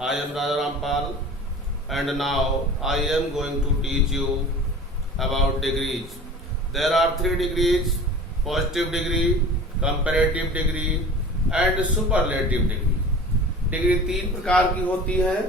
I am Raja Rampal and now I am going to teach you about degrees. There are 3 degrees: positive degree, comparative degree and superlative degree. Degree 3 प्रकार की होती है।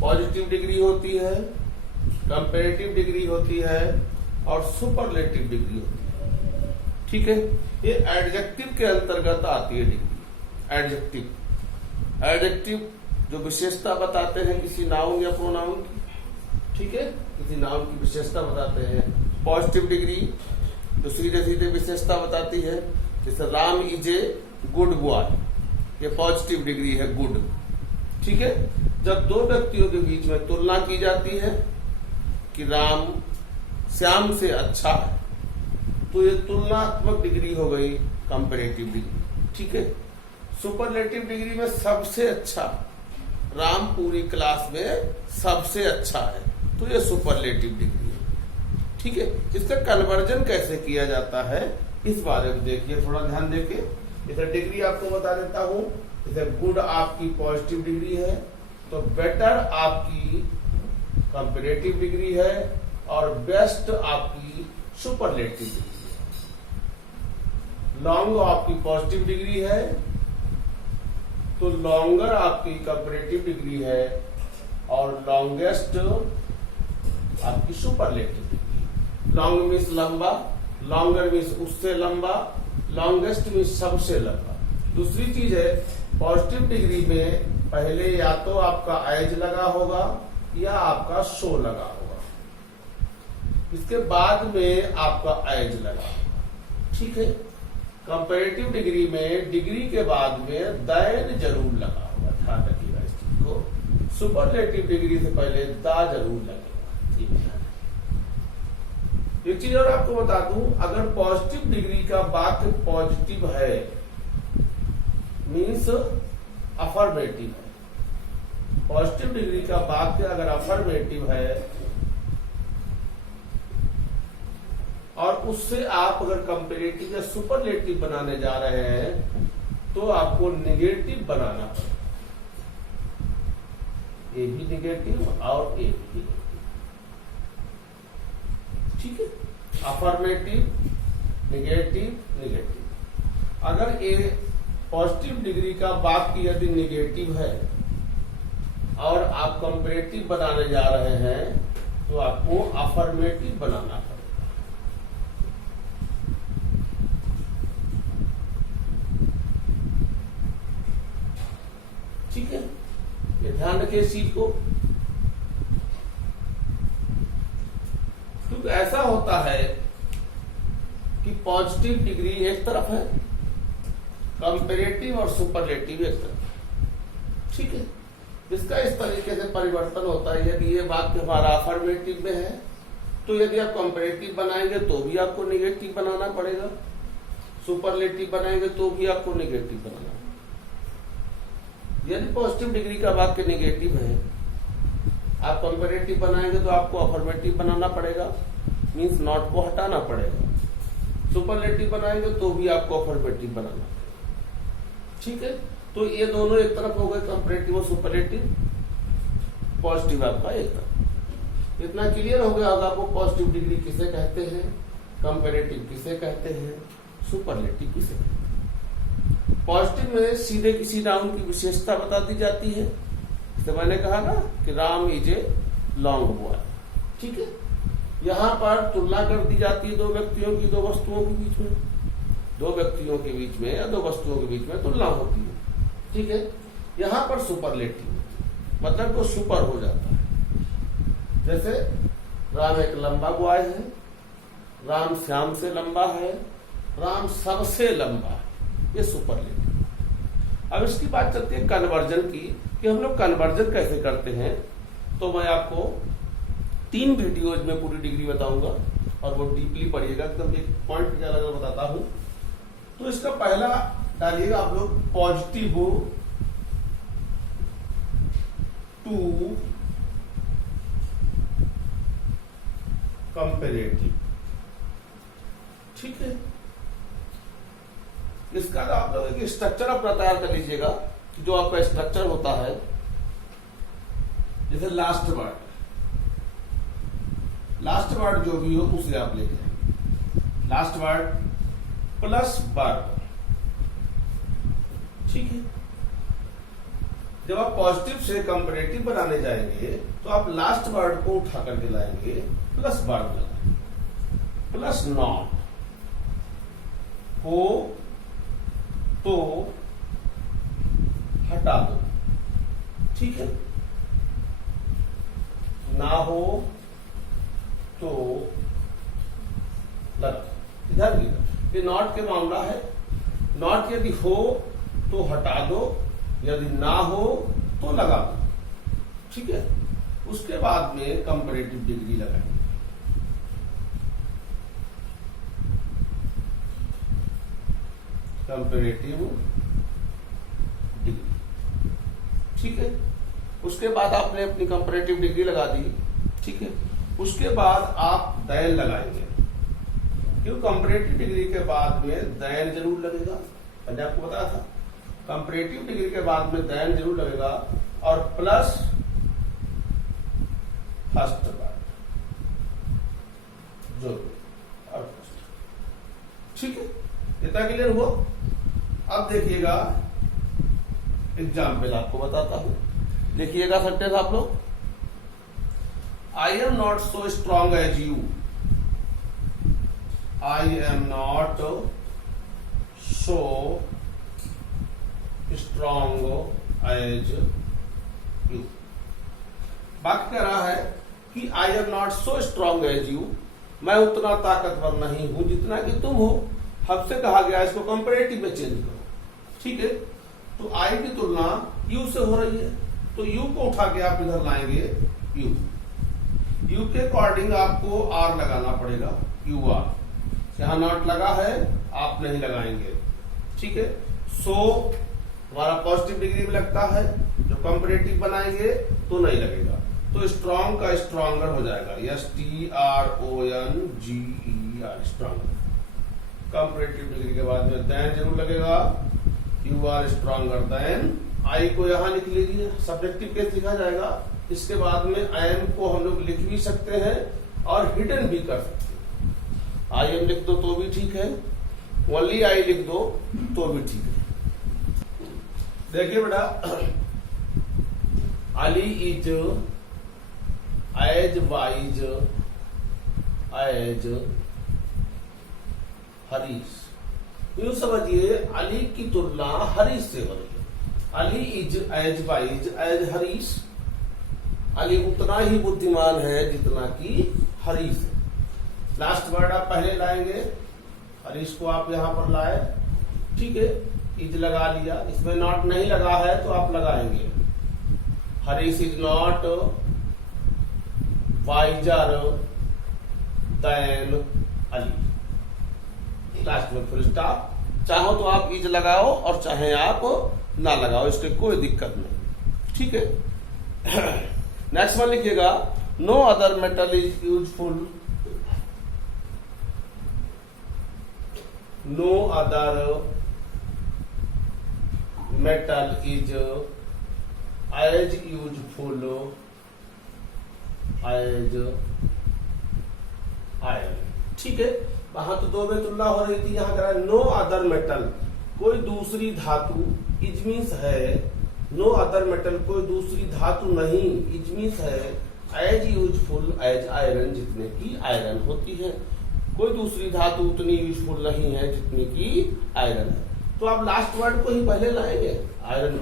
Positive degree होती है, comparative degree होती है और superlative degree होती है। ठीक है, ये एडजेक्टिव के अंतर्गत आती है डिग्री। एडजेक्टिव जो विशेषता बताते हैं किसी नाउन या प्रोनाउन की, ठीक है, किसी नाउन की विशेषता बताते हैं। पॉजिटिव डिग्री जो सीधे सीधे विशेषता बताती है, जैसे Ram is a good boy, ये पॉजिटिव डिग्री है, गुड। ठीक है, जब 2 व्यक्तियों के बीच में तुलना की जाती है कि राम श्याम से अच्छा है, तो ये तुलनात्मक डिग्री हो गई कंपैरेटिव डिग्री। ठीक है, सुपरलेटिव डिग्री में सबसे अच्छा, राम पूरी क्लास में सबसे अच्छा है, तो ये सुपरलेटिव डिग्री है। ठीक है, इसका कन्वर्जन कैसे किया जाता है इस बारे में देखिए, थोड़ा ध्यान देके। इधर डिग्री आपको बता देता हूं। इधर गुड आपकी पॉजिटिव डिग्री है, तो बेटर आपकी कंपैरेटिव डिग्री है और बेस्ट आपकी सुपरलेटिव डिग्री है। लॉन्ग आपकी पॉजिटिव डिग्री है, तो लॉन्गर आपकी कंपैरेटिव डिग्री है और लॉन्गेस्ट आपकी सुपरलेटिव डिग्री। लॉन्ग मीन्स लंबा, लॉन्गर मीन्स उससे लंबा, लॉन्गेस्ट मीन्स सबसे लंबा। दूसरी चीज है, पॉजिटिव डिग्री में पहले या तो आपका एज लगा होगा या आपका शो लगा होगा, इसके बाद में आपका एज लगा होगा। ठीक है, कंपैरेटिव डिग्री में डिग्री के बाद में दैन जरूर लगा होगा, ध्यान रखिएगा इस चीज को। सुपरलेटिव डिग्री से पहले दा जरूर लगेगा। एक चीज और आपको बता दूं, अगर पॉजिटिव डिग्री का वाक्य पॉजिटिव है मीन्स अफर्मेटिव है। पॉजिटिव डिग्री का वाक्य अगर अफर्मेटिव है और उससे आप अगर कंपैरेटिव या सुपरलेटिव बनाने जा रहे हैं, तो आपको नेगेटिव बनाना पड़ेगा। ए भी नेगेटिव और ए भी नेगेटिव। ठीक है, अफर्मेटिव, नेगेटिव, नेगेटिव। अगर ए पॉजिटिव डिग्री का वाक्य यदि नेगेटिव है और आप कंपैरेटिव बनाने जा रहे हैं, तो आपको अफर्मेटिव बनाना पड़ेगा। ठीक है, ये ध्यान रखिए इस चीज को, क्योंकि ऐसा होता है कि पॉजिटिव डिग्री एक तरफ है, कंपैरेटिव और सुपरलेटिव एक तरफ। ठीक है, इसका इस तरीके से परिवर्तन होता है। यदि ये वाक्य हमारा अफर्मेटिव में है, तो यदि आप कंपैरेटिव बनाएंगे तो भी आपको नेगेटिव बनाना पड़ेगा, सुपरलेटिव बनाएंगे तो भी आपको नेगेटिव बनाना। यदि पॉजिटिव डिग्री का वाक्य नेगेटिव है, आप कंपैरेटिव बनाएंगे तो आपको अफर्मेटिव बनाना पड़ेगा, मीन्स नॉट को हटाना पड़ेगा। सुपरलेटिव बनाएंगे तो भी आपको अफर्मेटिव बनाना। ठीक है, तो ये दोनों एक तरफ हो गए, कंपैरेटिव और सुपरलेटिव। पॉजिटिव आपका एक तरफ। इतना क्लियर हो गया होगा आपको पॉजिटिव डिग्री किसे कहते हैं, कंपैरेटिव किसे कहते हैं, सुपरलेटिव किसे कहते हैं। पॉजिटिव में सीधे किसी नाउन की विशेषता बता दी जाती है, तो मैंने कहा ना कि Ram is a long boy. ठीक है, यहां पर तुलना कर दी जाती है 2 व्यक्तियों की, 2 वस्तुओं के बीच में, 2 व्यक्तियों के बीच में या 2 वस्तुओं के बीच में तुलना होती है। ठीक है, यहां पर सुपरलेटिव मतलब तो सुपर हो जाता है। जैसे राम एक लंबा बॉय है, राम श्याम से लंबा है, राम सबसे लंबा है, ये सुपरलेटिव। अब इसकी बात चलती है कन्वर्जन की, कि हम लोग कन्वर्जन कैसे करते हैं। तो मैं आपको 3 वीडियोज में पूरी डिग्री बताऊंगा और वो डीपली पढ़िएगा, एकदम एक पॉइंट क्या लगा बताता हूं। तो इसका पहला डालिएगा आप लोग, पॉजिटिव टू कंपैरेटिव। ठीक है, इसका आप लोग एक स्ट्रक्चर अपना तैयार कर लीजिएगा। जो आपका स्ट्रक्चर होता है जैसे लास्ट वर्ड जो भी हो उसे आप ले जाएंगे। लास्ट वर्ड प्लस वर्ब, ठीक है। जब आप पॉजिटिव से कंपैरेटिव बनाने जाएंगे तो आप लास्ट वर्ड को उठा करके लाएंगे, प्लस वर्ब लगाएंगे। प्लस नॉट, हो तो हटा दो, ठीक है। ना हो तो लगा। इधर ये नॉट के मामला है। नॉट यदि हो तो हटा दो, यदि ना हो तो लगा दो, ठीक है। उसके बाद में कंपैरेटिव डिग्री लगाएंगे। कंपैरेटिव डिग्री, ठीक है। उसके बाद आपने अपनी कंपैरेटिव डिग्री लगा दी, ठीक है। उसके बाद आप दैन लगाएंगे, क्यों? कंपैरेटिव डिग्री के बाद में दैन जरूर लगेगा। मैंने आपको बताया था कंपैरेटिव डिग्री के बाद में दैन जरूर लगेगा, और प्लस फर्स्ट वर्ड जो और फर्स्ट, ठीक है। इतना क्लियर हुआ? अब देखिएगा एग्जाम्पल आपको बताता हूं, देखिएगा सेंटेंस आप लोग। I am not so strong as you. I am not so strong as you. वाक्य कह रहा है कि I am not so strong as you, मैं उतना ताकतवर नहीं हूं जितना कि तुम हो। हमसे कहा गया इसको कंपैरेटिव में चेंज करो, ठीक है। तो आई की तुलना यू से हो रही है, तो यू को उठा के आप इधर लाएंगे यू। यू के अकॉर्डिंग आपको आर लगाना पड़ेगा, यू आर। यहां नॉट लगा है, आप नहीं लगाएंगे, ठीक है। सो हमारा पॉजिटिव डिग्री में लगता है, जो कंपैरेटिव बनाएंगे तो नहीं लगेगा। तो स्ट्रॉन्ग का स्ट्रॉन्गर हो जाएगा, STRONGER, स्ट्रॉन्गर। कंपैरेटिव डिग्री के बाद में दैन जरूर लगेगा, यू आर स्ट्रॉन्गर देन। आई को यहां लिख लीजिए, सब्जेक्टिव केस लिखा जाएगा। इसके बाद में आई एम को हम लोग लिख भी सकते हैं और हिडन भी कर सकते हैं। आई एम लिख दो तो भी ठीक है, ओनली आई लिख दो तो भी ठीक है। देखिए बेटा, Ali is as wise as Harish. यूं समझिए अली की तुलना हरीश से हो रही है। Ali is as wise as Harish. Ali उतना ही बुद्धिमान है जितना कि हरीश है। लास्ट वर्ड आप पहले लाएंगे, हरीश को आप यहां पर लाए, ठीक है। इज लगा लिया, इसमें नॉट नहीं लगा है तो आप लगाएंगे Harish is not visor then Ali. Last में फुल स्टॉप। चाहो तो आप इज लगाओ और चाहे आप ना लगाओ, इसके कोई दिक्कत नहीं, ठीक है। नेक्स्ट वन लिखिएगा, no other metal is useful. No other metal is as useful as iron, ठीक है। वहां तो दो में तुलना हो रही थी, यहां कह रहा है नो अदर मेटल, कोई दूसरी धातु। इज मीन्स है नो अदर मेटल, कोई दूसरी धातु नहीं। इज मीन्स है एज यूजफुल एज आयरन, जितने की आयरन होती है। कोई दूसरी धातु उतनी यूजफुल नहीं है जितनी की आयरन है। तो आप लास्ट वर्ड को ही पहले लाएंगे, आयरन।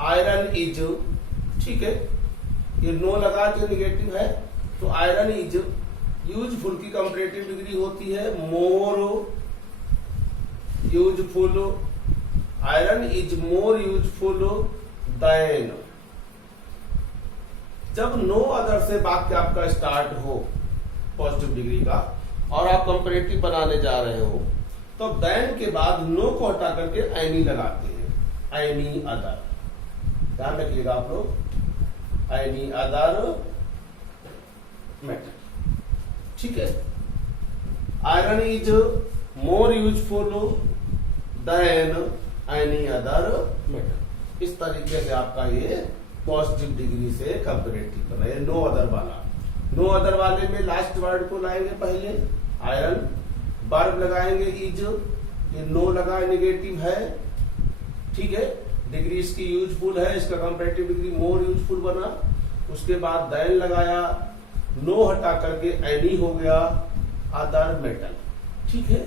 आयरन इज, ठीक है। ये नो लगा के निगेटिव है, तो आयरन इज यूजफुल की कंपैरेटिव डिग्री होती है more useful. Iron is more useful than. जब नो अदर से वाक्य आपका स्टार्ट हो पॉजिटिव डिग्री का और आप कंपैरेटिव बनाने जा रहे हो, तो देन के बाद नो को हटा करके एनी लगाते हैं, एनी अदर। ध्यान रखिएगा आप लोग, एनी अदर मेटल, ठीक है। Iron is more useful than any other metal. इस तरीके से आपका ये पॉजिटिव डिग्री से कंपैरेटिव बना। ये नो अदर वाला, नो अदर वाले में लास्ट वर्ड को लाएंगे पहले आयरन, वर्ब लगाएंगे इज, ये नो लगा नेगेटिव है, ठीक है, डिग्री इसकी यूजफुल है, इसका कंपैरेटिव डिग्री मोर यूजफुल बना। उसके बाद देन लगाया, नो हटा करके एनी हो गया अदर मेटल, ठीक है,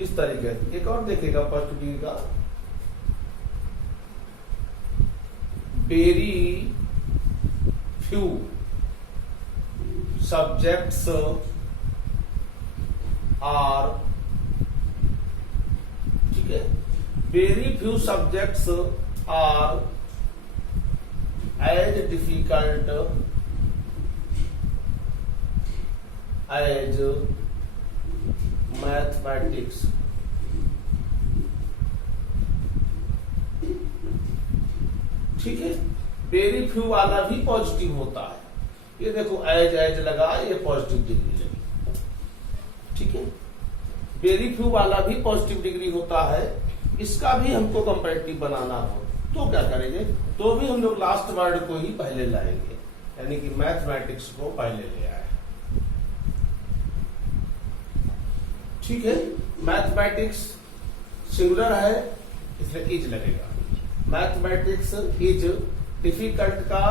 इस तरीके से। एक और देखेगा फर्स्ट डिग्री का, वेरी फ्यू सब्जेक्ट्स आर, ठीक है, very few subjects are as difficult as mathematics, ठीक है। वेरी फ्यू वाला भी पॉजिटिव होता है, ये देखो एज एज लगा, ये पॉजिटिव डिग्री लगी, ठीक है। वेरी फ्यू वाला भी पॉजिटिव डिग्री होता है, इसका भी हमको कंपैरेटिव बनाना हो तो क्या करेंगे, तो भी हम लोग लास्ट वर्ड को ही पहले लाएंगे, यानी कि मैथमेटिक्स को पहले ले आए, ठीक है। मैथमेटिक्स सिंगुलर है इसलिए इज लगेगा, मैथमेटिक्स इज डिफिकल्ट का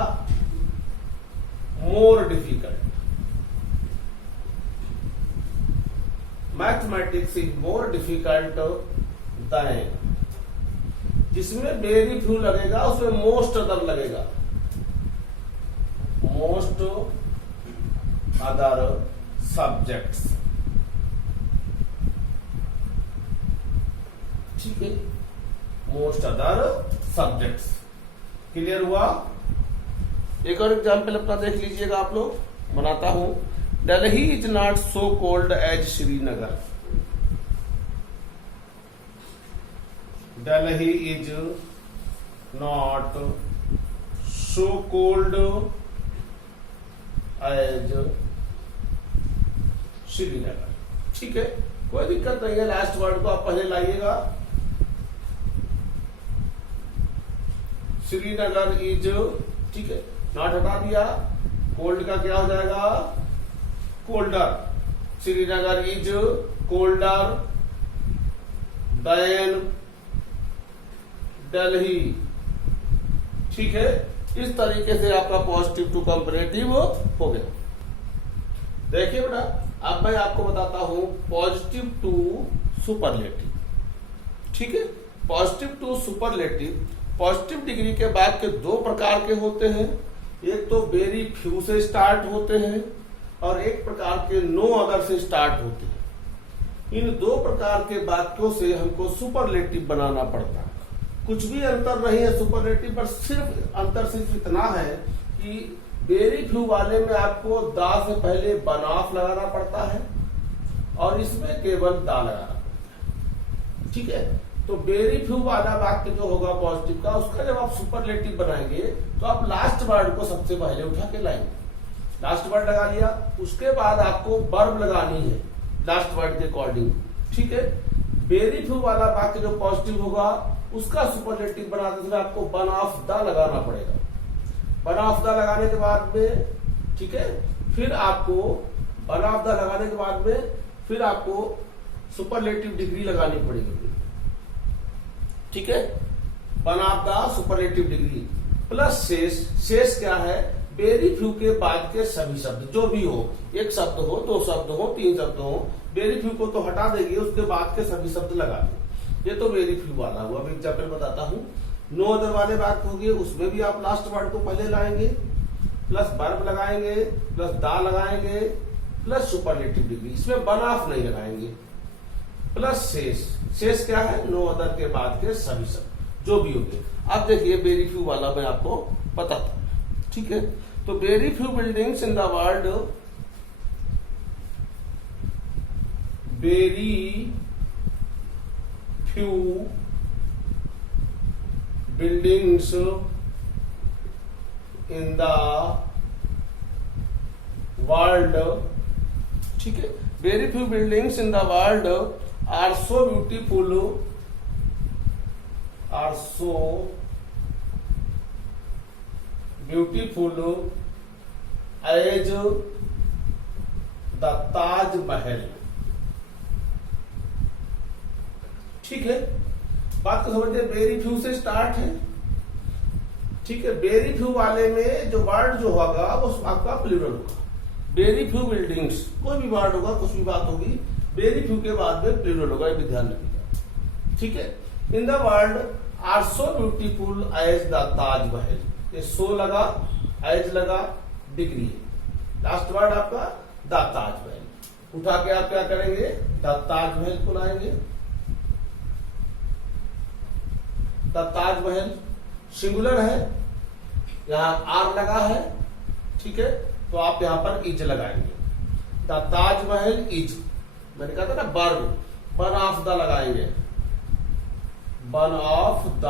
more difficult, mathematics is more difficult than, जिसमें वेरी फ्यू लगेगा उसमें मोस्ट अदर लगेगा, मोस्ट अदर सब्जेक्ट्स, ठीक है, मोस्ट अदर सब्जेक्ट्स। क्लियर हुआ? एक और एग्जाम्पल अपना देख लीजिएगा आप लोग, बनाता हूं। Delhi is not so cold as Srinagar, Delhi is not so cold as Srinagar, ठीक है, कोई दिक्कत नहीं है। लास्ट वर्ड को आप पहले लाइएगा, श्रीनगर इज, ठीक है, नॉट हटा दिया, कोल्ड का क्या हो जाएगा, colder, Srinagar is colder than Delhi, ठीक है। इस तरीके से आपका पॉजिटिव टू कंपैरेटिव हो गया। देखिए बेटा, अब मैं आपको बताता हूं पॉजिटिव टू सुपरलेटिव, ठीक है। Positive to superlative, positive degree के बाद के दो प्रकार के होते हैं, एक तो वेरी फ्यू से स्टार्ट होते हैं और एक प्रकार के नो अदर से स्टार्ट होते हैं। इन दो प्रकार के वाक्यों से हमको सुपरलेटिव बनाना पड़ता है। कुछ भी अंतर नहीं है सुपरलेटिव पर, सिर्फ अंतर सिर्फ इतना है कि वेरी फ्यू वाले में आपको दा से पहले बनाफ लगाना पड़ता है और इसमें केवल दा लगाना पड़ता है, ठीक है। तो वेरी फ्यू वाला वाक्य जो होगा पॉजिटिव का, उसका जब आप सुपरलेटिव बनाएंगे तो आप लास्ट वर्ड को सबसे पहले उठा के लाएंगे। लास्ट वर्ड लगा लिया, उसके बाद आपको वर्ब लगानी है लास्ट वर्ड के अकॉर्डिंग, ठीक है। वेरी फ्यू वाला वाक्य जो पॉजिटिव होगा उसका सुपरलेटिव बनाते समय आपको वन ऑफ द लगाना पड़ेगा। वन ऑफ द लगाने के बाद में, ठीक है, फिर आपको वन ऑफ द लगाने के बाद में फिर आपको सुपरलेटिव डिग्री लगानी पड़ेगी, ठीक है। One of the superlative degree plus शेष। शेष क्या है, वेरी फ्यू के बाद के सभी शब्द जो भी हो, एक शब्द हो, दो शब्द हो, तीन शब्द हो, वेरी फ्यू को तो हटा देंगे, उसके बाद के सभी शब्द लगा देंगे। ये तो वेरी फ्यू वाला हुआ। अब एग्जाम्पल बताता हूं। नो अदर वाले बात होगी, उसमें भी आप लास्ट वर्ड को पहले लाएंगे, प्लस वर्ब लगाएंगे, प्लस दा लगाएंगे, प्लस सुपरलेटिव डिग्री, इसमें वन ऑफ नहीं लगाएंगे, प्लस शेष। शेष क्या है, नो अदर के बाद के सभी शब्द जो भी होंगे। अब देखिए वेरी फ्यू वाला मैं आपको बताता हूं, ठीक है। तो very few buildings in the world, very few buildings in the world, ठीक है। very few buildings in the world are so beautiful, are so beautiful as the Taj Mahal. ठीक है, बात को समझिए। वेरी फ्यू से स्टार्ट है, ठीक है। वेरी फ्यू वाले में जो वर्ड जो होगा वो आपका प्लूरल होगा। वेरी फ्यू बिल्डिंग्स, कोई भी वर्ड होगा, कुछ भी बात होगी, वेरी फ्यू के बाद में प्लूरल होगा, ये भी ध्यान रखिएगा। ठीक है। In the world are so beautiful as the Taj Mahal, ये सो लगा, एज लगा, डिग्री है, लास्ट वर्ड आपका द ताजमहल। उठा के आप क्या करेंगे, द ताजमहल को लाएंगे। द ताजमहल सिंगुलर है, यहां आर लगा है, ठीक है, तो आप यहां पर इज लगाएंगे। द ताजमहल इज, मैंने कहा था ना बर्ब, वन ऑफ द लगाएंगे, वन ऑफ द।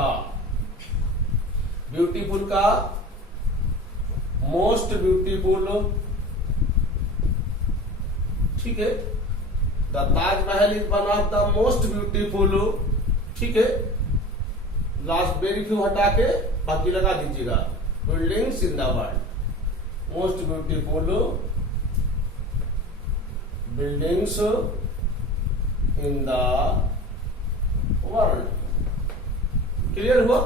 ब्यूटीफुल का मोस्ट ब्यूटीफुल, ठीक है। The Taj Mahal is one of the most beautiful, ठीक है। लास्ट वेरी फ्यू हटा के बाकी लगा दीजिएगा, buildings in the world, most beautiful buildings in the world. Clear हुआ?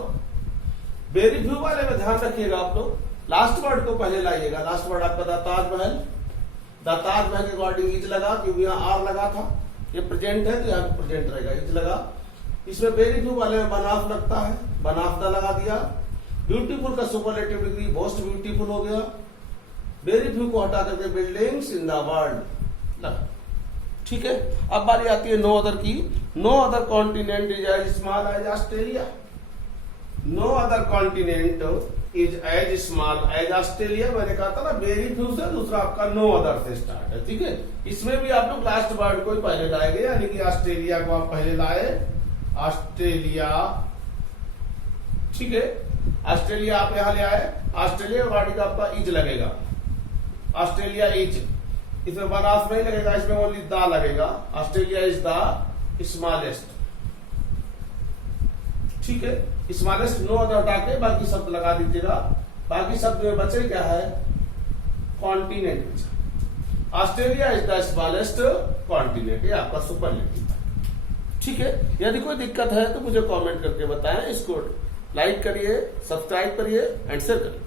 वेरी फ्यू वाले में ध्यान रखिएगा आप लोग, लास्ट वर्ड को पहले लाइएगा। लास्ट वर्ड आपका द ताजमहल, द ताजमहल के अकॉर्डिंग इज लगा, क्योंकि यहाँ आर लगा था, ये प्रेजेंट है तो यहाँ प्रेजेंट रहेगा, इज लगा। इसमें वेरी फ्यू वाले में बनाफ लगता है, बनाफ द लगा दिया। ब्यूटीफुल का सुपरलेटिव डिग्री मोस्ट ब्यूटीफुल हो गया। वेरी फ्यू को हटा करके बिल्डिंग्स इन द वर्ल्ड लगा। ठीक है, अब बारी आती है नो अदर की। No other continent is as small as Australia. No other continent is as small as Australia. मैंने कहा था ना वेरी फ्यू से, दूसरा आपका नो अदर से स्टार्ट है। ठीक है, इसमें भी आप लोग लास्ट वर्ड को ही पहले लाएंगे, यानी कि ऑस्ट्रेलिया को आप पहले लाए, ऑस्ट्रेलिया। ठीक है, ऑस्ट्रेलिया आप यहां ले आए, ऑस्ट्रेलिया गाड़ी का आपका इज लगेगा, ऑस्ट्रेलिया इज। इसमें वन ऑफ नहीं लगेगा, इसमें ओनली द लगेगा। Australia is the smallest. ठीक है, स्मॉलेस्ट नो अदर हटा के बाकी शब्द लगा दीजिएगा। बाकी शब्द में बचे क्या है, continent. Australia is the smallest continent, ये आपका सुपरलेटिव है। ठीक है, यदि कोई दिक्कत है तो मुझे कमेंट करके बताएं। इसको लाइक करिए, सब्सक्राइब करिए एंड शेयर करिए।